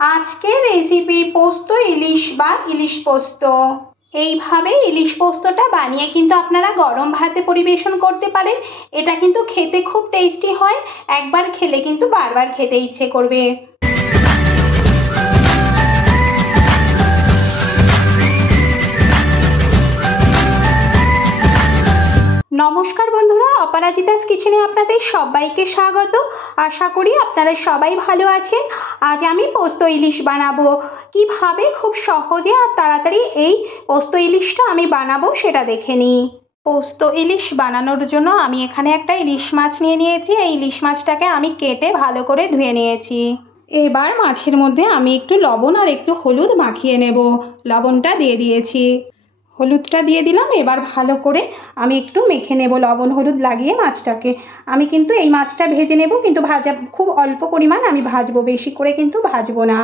আজকের রেসিপি পোস্ত ইলিশ বা ইলিশ পোস্ত। এইভাবে ইলিশ পোস্তটা বানিয়ে কিন্তু আপনারা গরম ভাতে পরিবেশন করতে পারেন। এটা কিন্তু খেতে খুব টেস্টি হয়, একবার খেলে কিন্তু বারবার খেতে ইচ্ছে করবে। নমস্কার বন্ধুরা, অপরাজিতাস কিচেনে আপনাদের সবাইকে স্বাগত। আশা করি আপনারা সবাই ভালো আছেন। আজ আমি পোস্ত ইলিশ বানাবো। কিভাবে খুব সহজে আর তাড়াতাড়ি এই পোস্ত ইলিশটা আমি বানাবো সেটা দেখে নিই। পোস্ত ইলিশ বানানোর জন্য আমি এখানে একটা ইলিশ মাছ নিয়ে নিয়েছি। এই ইলিশ মাছটাকে আমি কেটে ভালো করে ধুয়ে নিয়েছি। এবার মাছের মধ্যে আমি একটু লবণ আর একটু হলুদ মাখিয়ে নেব। লবণটা দিয়ে দিয়েছি, হলুদটা দিয়ে দিলাম। এবার ভালো করে আমি একটু মেখে নেব লবণ হলুদ লাগিয়ে মাছটাকে। আমি কিন্তু এই মাছটা ভেজে নেব, কিন্তু ভাজা খুব অল্প পরিমাণ আমি ভাজবো, বেশি করে কিন্তু ভাজবো না।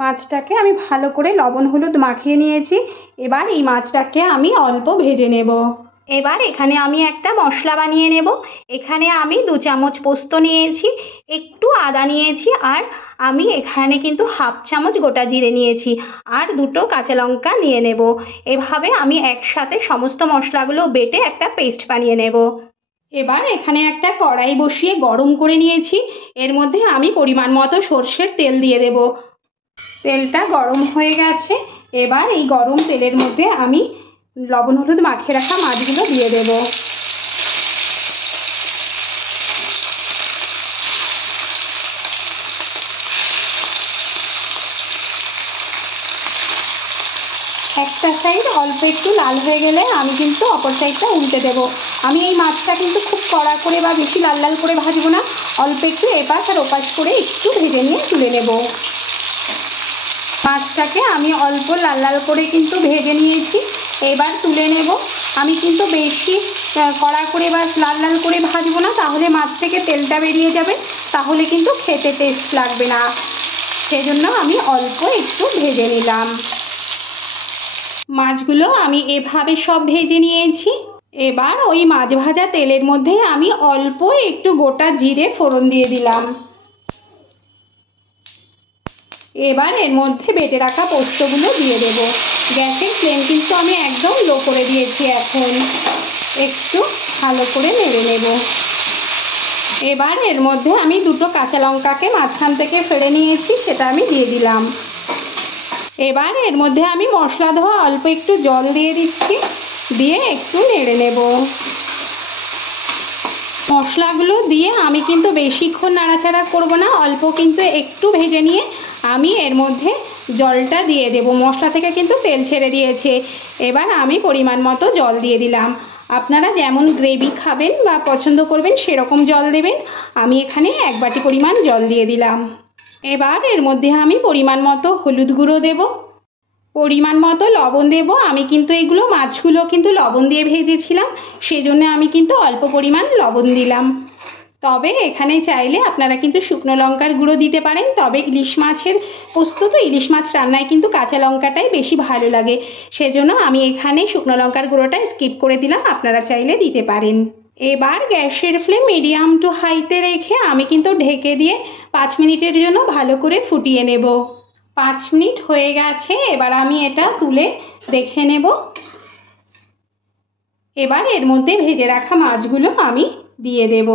মাছটাকে আমি ভালো করে লবণ হলুদ মাখিয়ে নিয়েছি। এবার এই মাছটাকে আমি অল্প ভেজে নেব। এবার এখানে আমি একটা মশলা বানিয়ে নেব। এখানে আমি 2 চামচ পোস্ত নিয়েছি, একটু আদা নিয়েছি, আর আমি এখানে কিন্তু 1/2 চামচ গোটা জিরে নিয়েছি, আর 2টো কাঁচা লঙ্কা নিয়ে নেব। এভাবে আমি একসাথে সমস্ত মশলাগুলো বেটে একটা পেস্ট বানিয়ে নেব। এবার এখানে একটা কড়াই বসিয়ে গরম করে নিয়েছি। এর মধ্যে আমি পরিমাণ মতো সর্ষের তেল দিয়ে দেব। তেলটা গরম হয়ে গেছে। এবার এই গরম তেলের মধ্যে আমি লবণ হলুদ মাখিয়ে রাখা মাছগুলো দিয়ে দেব। একটা সাইড অল্প একটু লাল হয়ে গেলে আমি কিন্তু অপর সাইডটা উল্টে দেব। আমি এই মাছটা কিন্তু খুব কড়া করে বা বেশি লাল লাল করে ভাজবো না, অল্প একটু এপাশ আর ওপাশ করে একটু ভেজে নিয়ে তুলে নেব। মাছটাকে আমি অল্প লাল লাল করে কিন্তু ভেজে নিয়েছি, এবার তুলে নেব। আমি কিন্তু বেশি কড়া করে বা লাল লাল করে ভাজবো না, তাহলে মাছ থেকে তেলটা বেরিয়ে যাবে, তাহলে কিন্তু খেতে টেস্ট লাগবে না। সেজন্য আমি অল্প একটু ভেজে নিলাম। মাছগুলো আমি এভাবে সব ভেজে নিয়েছি। এবার ওই মাছ ভাজা তেলের মধ্যে আমি অল্প একটু গোটা জিরে ফোড়ন দিয়ে দিলাম। এবার এর মধ্যে বেটে রাখা পোস্তগুলো দিয়ে দেব। গ্যাসের ফ্লেম কিন্তু আমি একদম লো করে দিয়েছি। এখন একটু ভালো করে নেড়ে নেব। এবার এর মধ্যে আমি 2টো কাঁচা লঙ্কাকে মাঝখান থেকে ফেড়ে নিয়েছি, সেটা আমি দিয়ে দিলাম। এবার এর মধ্যে আমি মশলা ধোয়া অল্প একটু জল দিয়ে দিচ্ছি, দিয়ে একটু নেড়ে নেব। মশলাগুলো দিয়ে আমি কিন্তু বেশিক্ষণ নাড়াচাড়া করব না, অল্প কিন্তু একটু ভেজে নিয়ে আমি এর মধ্যে জলটা দিয়ে দেব। মশলা থেকে কিন্তু তেল ছেড়ে দিয়েছে। এবার আমি পরিমাণ মতো জল দিয়ে দিলাম। আপনারা যেমন গ্রেভি খাবেন বা পছন্দ করবেন সেরকম জল দেবেন। আমি এখানে 1 বাটি পরিমাণ জল দিয়ে দিলাম। এবার এর মধ্যে আমি পরিমাণ মতো হলুদ গুঁড়ো দেব, পরিমাণ মতো লবণ দেব। আমি কিন্তু এগুলো মাছগুলো কিন্তু লবণ দিয়ে ভেজেছিলাম, সেজন্য আমি কিন্তু অল্প পরিমাণ লবণ দিলাম। তবে এখানে চাইলে আপনারা কিন্তু শুকনো লঙ্কার গুঁড়ো দিতে পারেন। তবে ইলিশ মাছের পোস্ত তো ইলিশ মাছ রান্নায় কিন্তু কাঁচা লঙ্কাটাই বেশি ভালো লাগে, সেজন্য আমি এখানে শুকনো লঙ্কার গুঁড়োটা স্কিপ করে দিলাম, আপনারা চাইলে দিতে পারেন। এবার গ্যাসের ফ্লেম মিডিয়াম টু হাইতে রেখে আমি কিন্তু ঢেকে দিয়ে 5 মিনিটের জন্য ভালো করে ফুটিয়ে নেব। 5 মিনিট হয়ে গেছে। এবার আমি এটা তুলে দেখে নেব। এবার এর মধ্যে ভেজে রাখা মাছগুলো আমি দিয়ে দেব।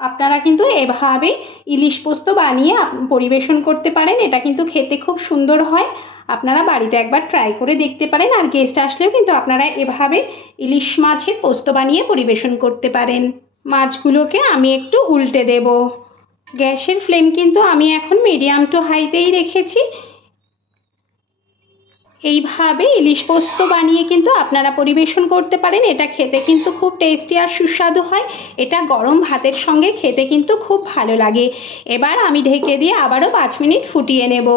আপনারা কিন্তু এভাবে ইলিশ পোস্ত বানিয়ে পরিবেশন করতে পারেন। এটা কিন্তু খেতে খুব সুন্দর হয়। আপনারা বাড়িতে একবার ট্রাই করে দেখতে পারেন। আর গেস্ট আসলেও কিন্তু আপনারা এভাবে ইলিশ মাছের পোস্ত বানিয়ে পরিবেশন করতে পারেন। মাছগুলোকে আমি একটু উল্টে দেব। গ্যাসের ফ্লেম কিন্তু আমি এখন মিডিয়াম টু হাইতেই রেখেছি। এইভাবে ইলিশ পোস্ত বানিয়ে কিন্তু আপনারা পরিবেশন করতে পারেন। এটা খেতে কিন্তু খুব টেস্টি আর সুস্বাদু হয়। এটা গরম ভাতের সঙ্গে খেতে কিন্তু খুব ভালো লাগে। এবার আমি ঢেকে দিয়ে আবারও 5 মিনিট ফুটিয়ে নেব।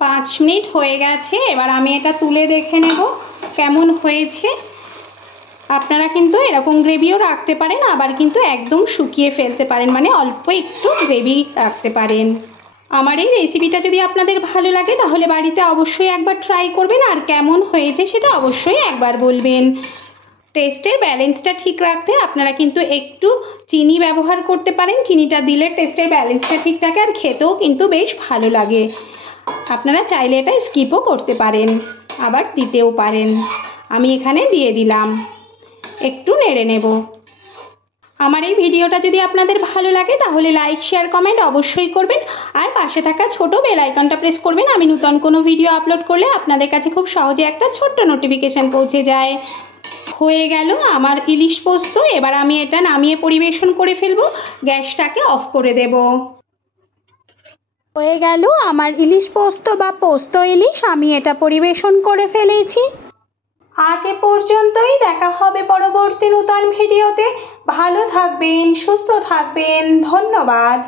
5 মিনিট হয়ে গেছে। এবার আমি এটা তুলে দেখে নেব কেমন হয়েছে। আপনারা কিন্তু এরকম গ্রেভিও রাখতে পারেন, আবার কিন্তু একদম শুকিয়ে ফেলতে পারেন, মানে অল্প একটু গ্রেভি রাখতে পারেন। আমার এই রেসিপিটা যদি আপনাদের ভালো লাগে তাহলে বাড়িতে অবশ্যই একবার ট্রাই করবেন, আর কেমন হয়েছে সেটা অবশ্যই একবার বলবেন। টেস্টের ব্যালেন্সটা ঠিক রাখতে আপনারা কিন্তু একটু চিনি ব্যবহার করতে পারেন। চিনিটা দিলে টেস্টের ব্যালেন্সটা ঠিক থাকে আর খেতেও কিন্তু বেশ ভালো লাগে। আপনারা চাইলে এটা স্কিপও করতে পারেন, আবার দিতেও পারেন। আমি এখানে দিয়ে দিলাম, একটু নেড়ে নেব। আমার এই ভিডিওটা যদি আপনাদের ভালো লাগে তাহলে লাইক শেয়ার কমেন্ট অবশ্যই করবেন, আর পাশে থাকা ছোট বেল আইকনটা প্রেস করবেন। আমি নতুন কোনো ভিডিও আপলোড করলে আপনাদের কাছে খুব সহজে একটা ছোট্ট নোটিফিকেশান পৌঁছে যায়। হয়ে গেল আমার ইলিশ পোস্ত। এবার আমি এটা নামিয়ে পরিবেশন করে ফেলবো, গ্যাসটাকে অফ করে দেব। হয়ে গেল আমার ইলিশ পোস্ত বা পোস্ত ইলিশ, আমি এটা পরিবেশন করে ফেলেছি। আজ এ পর্যন্তই, দেখা হবে পরবর্তী নতুন ভিডিওতে। ভালো থাকবেন, সুস্থ থাকবেন, ধন্যবাদ।